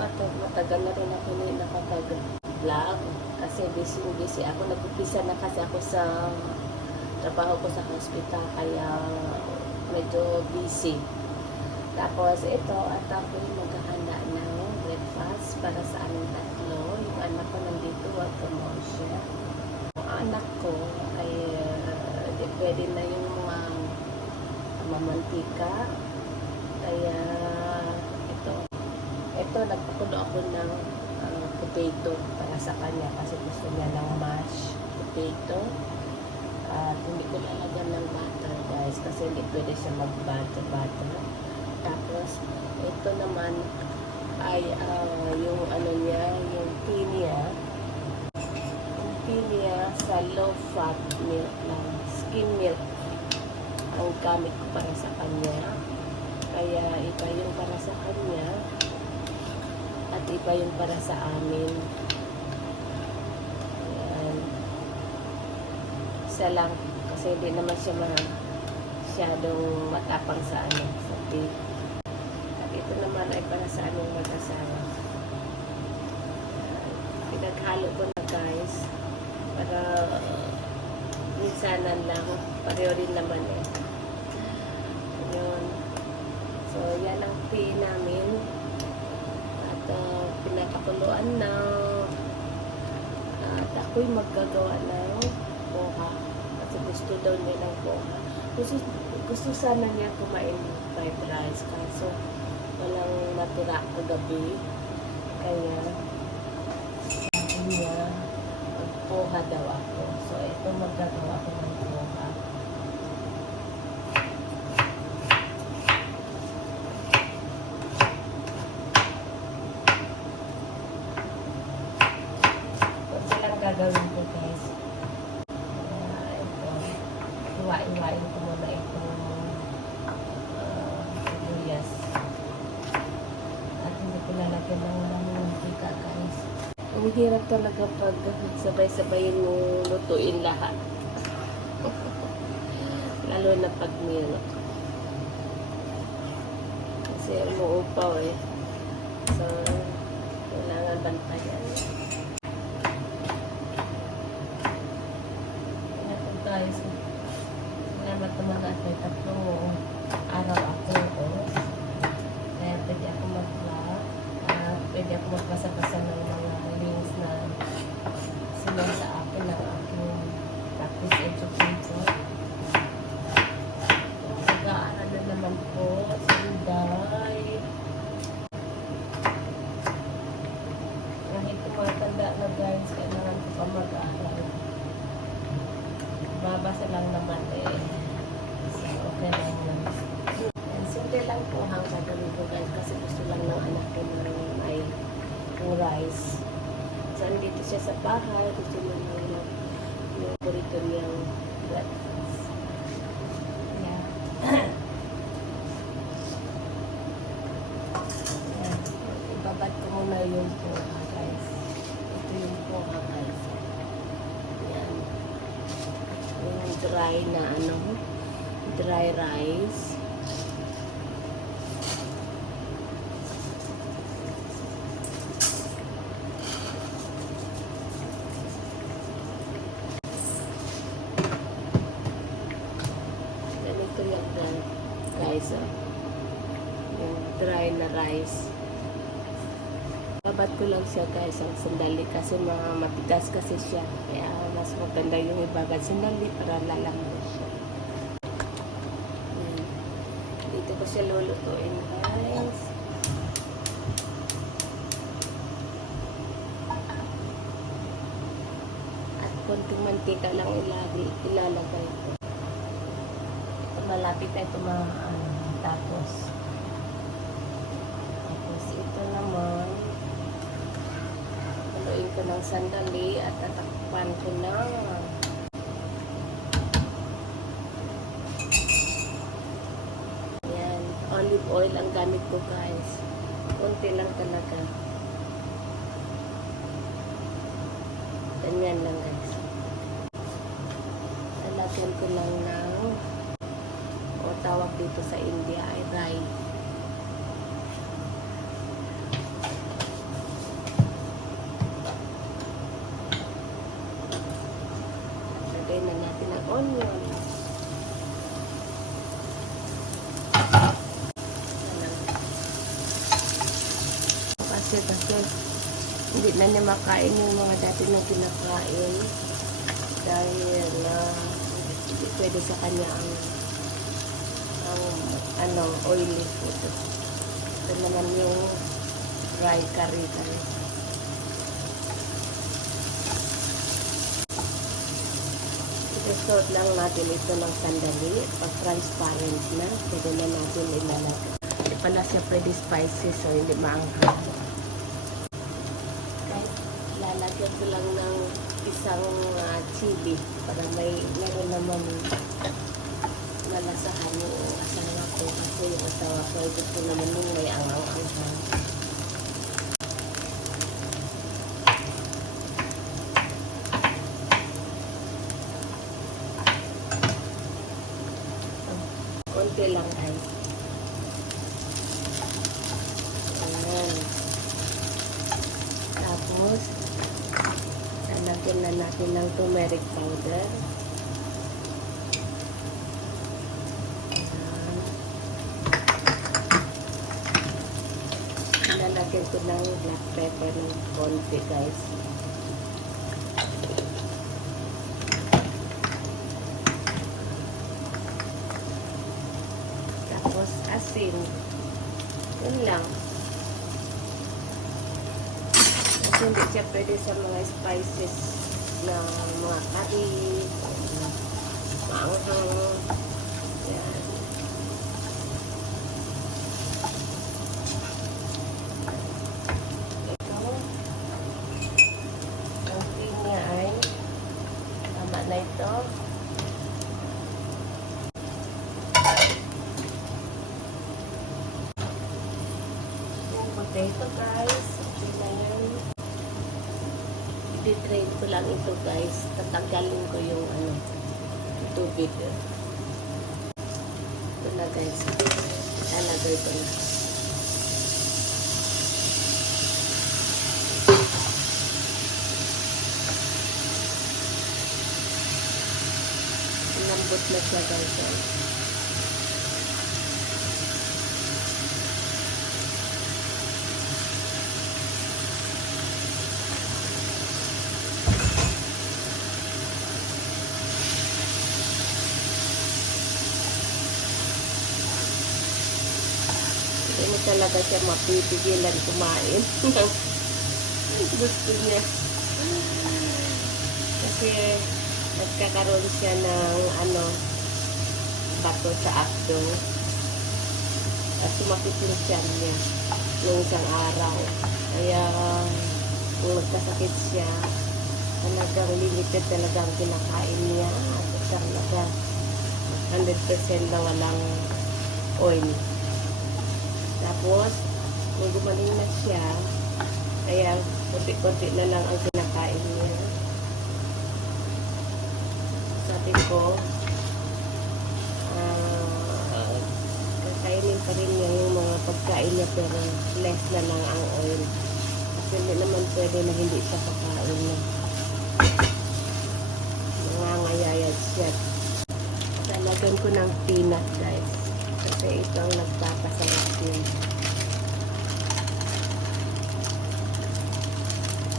at matagal na rin ako hindi nakapag-vlog kasi busy busy ako. Nag-upisa na kasi ako sa trabaho ko sa hospital kaya medyo busy. Tapos ito at ako maghahanda ng breakfast para sa aming tatlo. Yung anak ko nandito at siya. Ang anak ko ay uh, pwede na yung mga mamantika. Kaya. Ito, nagpakulo ako ng uh, potato para sa kanya kasi gusto niya ng mashed potato. At hindi ko lalagyan ng butter guys kasi hindi pwede siya mag-butter butter. Tapos ito naman ay ah, yung ano niya, yung pinya. Yung pinya sa low fat milk lang, skim milk ang gamit ko para sa kanya. Kaya iba yung para sa kanya iba yung para sa amin. Ayan. Isa lang kasi hindi naman siya masyadong matapang sa ano, sa tea. At ito naman ay para sa aming mag-asawa. Pinaghalo ko na guys para uh, minsanan lang. Pareho rin naman eh. Yun. So, yan ang tea namin. At uh, pinapakuluan na. At ako'y maggagawa ng poha. Kasi gusto daw niya ng poha. Gusto, gusto sana niya kumain fried rice. Kaso walang natira kagabi. Kaya sabi niya magpoha daw ako. So, ito maggagawa ako ng poha. Kunti lang gagawin ko guys. Uh, ito. Iwa-iwain ko muna itong uh, sibuyas. At hindi ko lalagyan ng mantika guys. Ang hirap talaga pag sabay-sabayin mo lutuin lahat. Lalo na pag milk. Kasi umuupaw eh. So, kailangan bantayan. Sa salamat naman at may araw ako oh. Kaya pwede ako mag-vlog. At pwede ako magbasa-basa ng mga links na sila sa akin ng aking practice educator. Nag-aaral na naman po sa Inday. Kahit tumatanda na guys, kailangan ko pa mag-aaral. Babasa lang naman eh. So, okay lang lang. And simple lang po ang gagawin ko guys kasi gusto lang ng anak ko na may yung rice. So, andito siya sa bahay. Gusto niya ng yung, yung burrito niyang breakfast. Yeah. Ayan. Ibabad ko muna yung poha guys. Ito yung poha guys. Ayan. Yung dry na ano, dry rice. Ganito yung dry. Oh. Yung dry na rice. Babad ko lang siya guys ang sandali kasi mga matigas kasi siya. Kaya mas maganda yung ibagad sandali para lalambot siya. Ayan. Dito ko siya lulutuin guys. At konting mantika lang ilagay, ilalagay ko. Malapit na ito mga ano, tapos. Tapos ito naman, haluin ko ng sandali at tatakpan ko na. Ayan, olive oil ang gamit ko guys. Kunti lang talaga. Ganyan lang guys. Lalagyan ko lang ng o tawag dito sa India ay rye. onion. Kasi kasi hindi na niya makain yung mga dati na kinakain dahil na uh, pwede sa kanya ang, ang ano, oily food. Ito naman yung dry curry curry. I-sort lang natin ito ng sandali. Pag transparent na. Pwede na natin ilalagay. Hindi pala siya pwede spicy so hindi maanghang. Kahit lalagyan ko lang ng isang ah, chili para may meron naman malasahan yung asawa ko. Kasi yung asawa ko gusto naman yung may angaw-anghang konti lang guys ayan. Tapos lalagyan na natin ng turmeric powder. Ayan. Lalagyan ko ng black pepper ng konti guys. Tapos asin. Yun lang. Kasi hindi siya pwede sa mga spices na mga curry, maanghang. Yan. Ito. Ang cream niya ay tama na ito. Yung potato guys. Okay na yan. I-drain ko lang ito guys. Tatanggalin ko yung ano, tubig. Ito na guys. Lalagay ko na. Lambot na siya guys. oh. Hindi mo talaga siya mapipigilan kumain. Gusto niya. Kasi nagkakaroon siya ng ano, bato sa abdo. At sumakit yung tiyan niya nung isang araw. Kaya kung nagkasakit siya, talagang limited talaga ang kinakain niya. At talaga 100% na walang oil. Tapos, nung gumaling na siya, kaya konti-konti na lang ang kinakain niya. Sabi ko, ah, kakainin pa rin niya yung mga pagkain niya pero less na lang ang oil. Kasi hindi naman pwede na hindi siya kakain na. Nangangayayad siya. Talagan ko ng peanut guys. Ito ang nagpapasarap yun.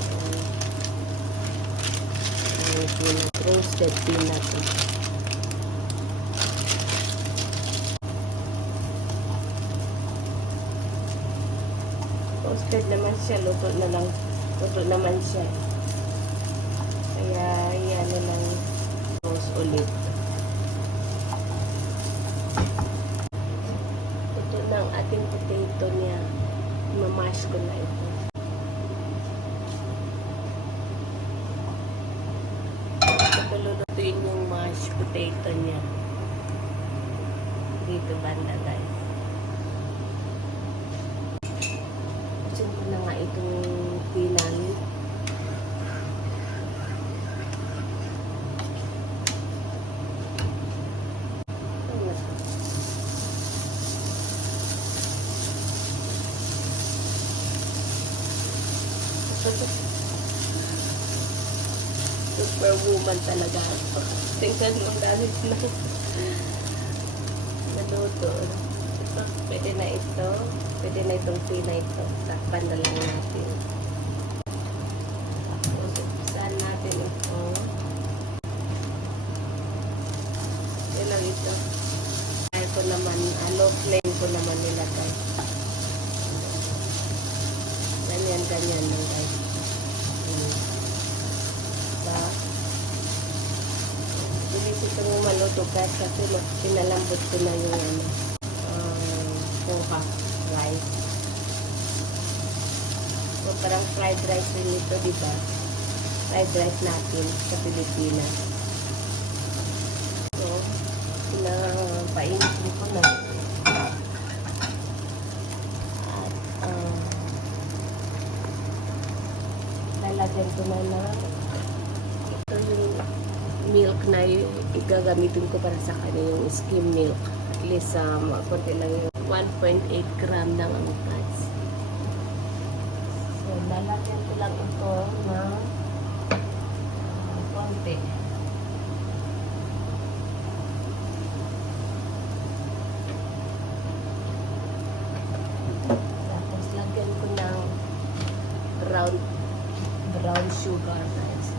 Ayan. Ayan, peanut. Roasted peanut. Roasted naman siya. Luto na lang. Luto naman siya. Kaya yan na lang roast ulit. Ito na ang ating potato niya. Mamash ko na ito. Ito lulutuin yung mashed potato niya. Dito banda guys. Asin ko na nga itong pinan. Ayan. Superwoman talaga ako. Tingnan mo dahil na naluto. Ito, pwede na ito. Pwede na itong na ito. Sakpan na lang natin. Tapos, saan natin ito? Yan lang ito. Kaya ko naman, ah, low flame ko naman nilagay. Ganyan, ganyan lang guys. Hmm. Diba? Bilis itong maluto guys kasi pinalambot ko na yung ano, um, poha rice. So, parang fried rice rin ito, di ba? Fried rice natin sa Pilipinas. So, pinapainitin ko na. At, um, lalagyan ko na ng ito yung milk na y- igagamitin ko para sa kanya yung skim milk. At least, um, konti lang yung 1.8 gram ng angkas. So, lalagyan ko lang ito ng uh, konti. Tapos, lagyan ko ng brown brown sugar guys.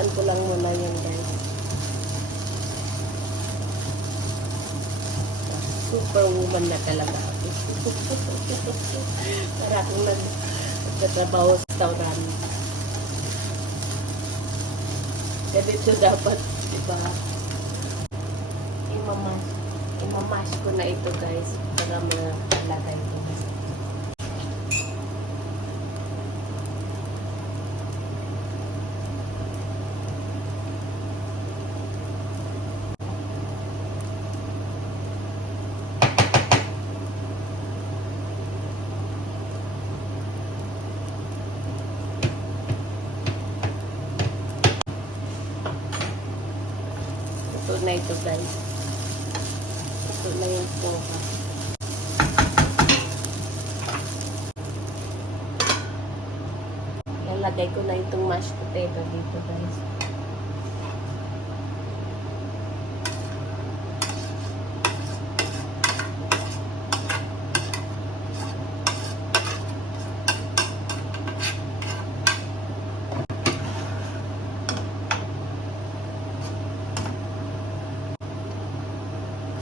Patuluan ko lang muna yan guys. Superwoman na talaga ako. Para akong nag nagtatrabaho sa restaurant. Ganito dapat, di ba? Imamash ko na ito guys. Para malagay Ito na ito guys. Ito na yung poha. Lalagay ko na itong mashed potato dito guys.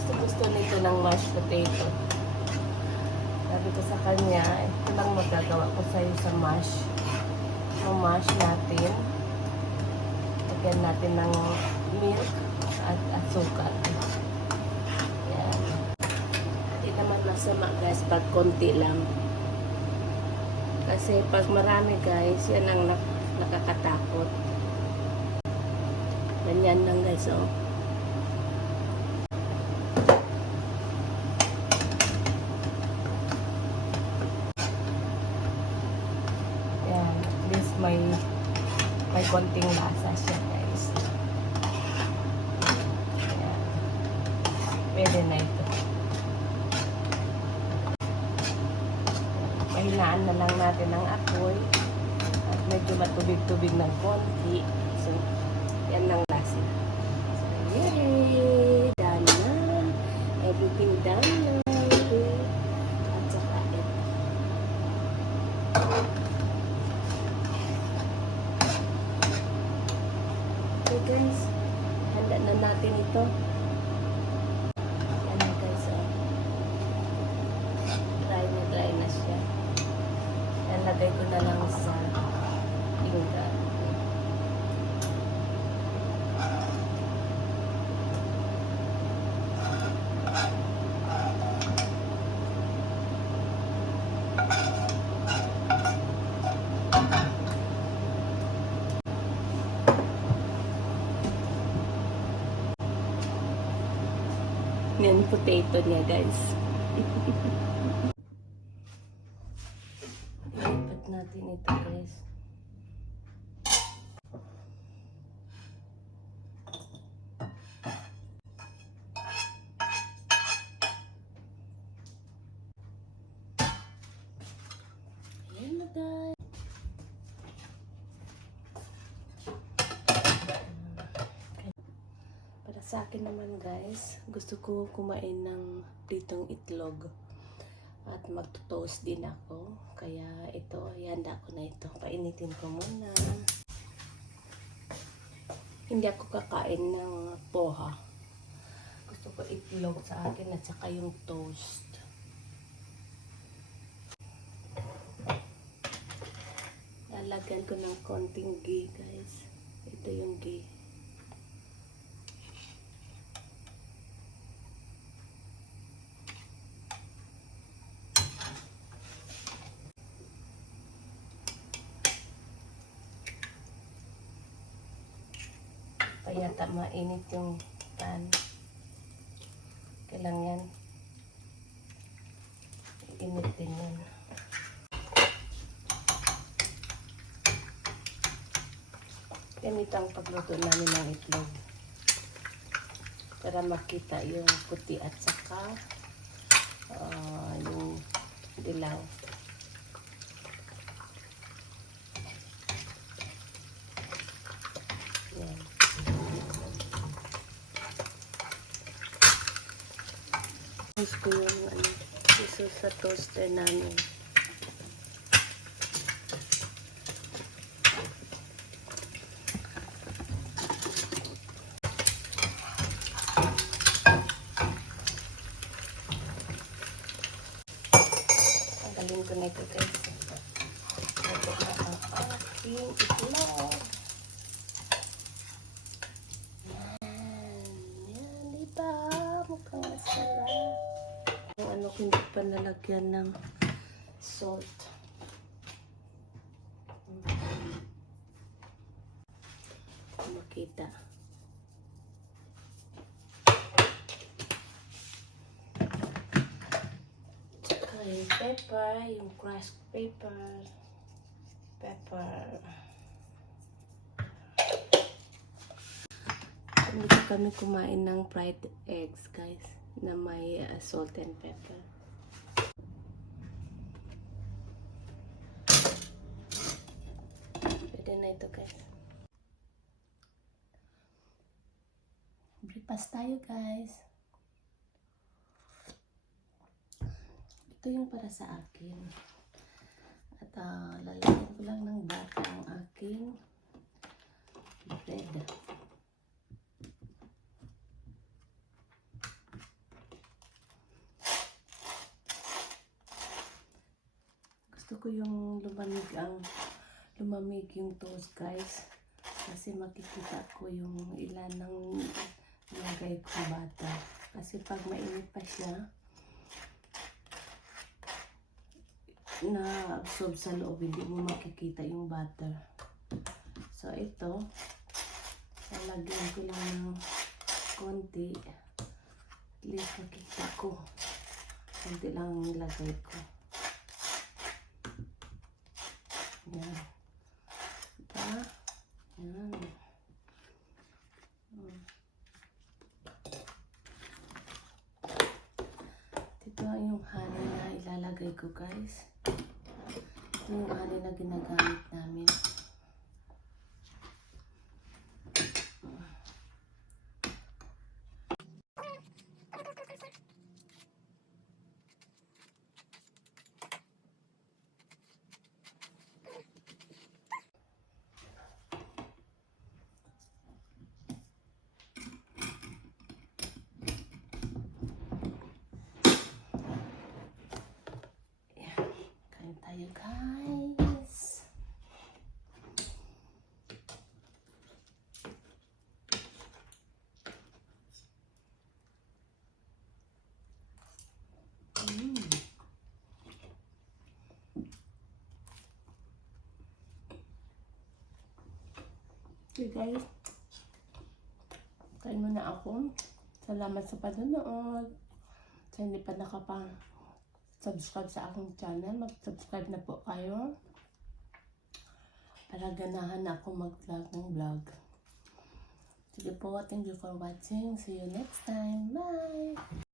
Gusto gusto nito ng mashed potato. Sabi ko sa kanya, ito lang magagawa ko sa'yo sa mash. mash natin. Lagyan natin ng milk at asukal. Yan. Hindi naman masama guys pag konti lang. Kasi pag marami guys, yan ang nak- nakakatakot. Ganyan lang guys oh. Yan, at least may may konting lasa siya, guys. Yan. Pwede na ito. Pahinaan na lang natin ang apoy. At medyo matubig-tubig ng konti. So, yan ang lasa. So, yay! Done na. Everything done na. At saka ito. Okay guys, handa na natin ito. Yan na guys, oh. Dry na dry na siya. Yan, lagay ko na lang sa pinggan. Yan potato niya guys. Sa akin naman guys, gusto ko kumain ng pritong itlog. At magto-toast din ako. Kaya ito, ihanda ko na ito. Painitin ko muna. Hindi ako kakain ng poha. Gusto ko itlog sa akin at saka yung toast. Lalagyan ko ng konting ghee guys. Ito yung ghee. Ta mainit yung pan. Kailang yan. Init din yan. Ganito ang pagluto namin ng itlog. Para makita yung puti at saka ah, yung dilaw. Yan. Tapos ko yung ano, iso sa toaster namin. Tanggalin ko na ito guys. Ito na ang aking ko hindi pa nalagyan ng salt. Makita. Tsaka yung pepper, yung crushed pepper. Pepper. Hindi kami kumain ng fried eggs, guys, na may uh, salt and pepper. Pwede na ito, guys. Breakfast tayo, guys. Ito yung para sa akin. At uh, lalagyan ko lang ng bata ang aking bread. Gusto ko yung lumamig ang lumamig yung toast guys. Kasi makikita ko yung ilan ng nilagay ko bata. Kasi pag mainit pa siya na absorb sa loob hindi mo makikita yung butter so ito lalagyan ko lang ng konti. At least makikita ko. Konti lang ang nilagay ko. Yan diba yan Hmm. Ito yung honey na ilalagay ko guys. Yung honey na ginagamit namin. Yan. Kain tayo guys. Mm. Okay guys. Kain muna ako. Salamat sa panonood. Sa hindi pa nakapang subscribe sa akong channel, mag-subscribe na po kayo para ganahan na ako mag-vlog ng vlog. Sige po, thank you for watching. See you next time. Bye!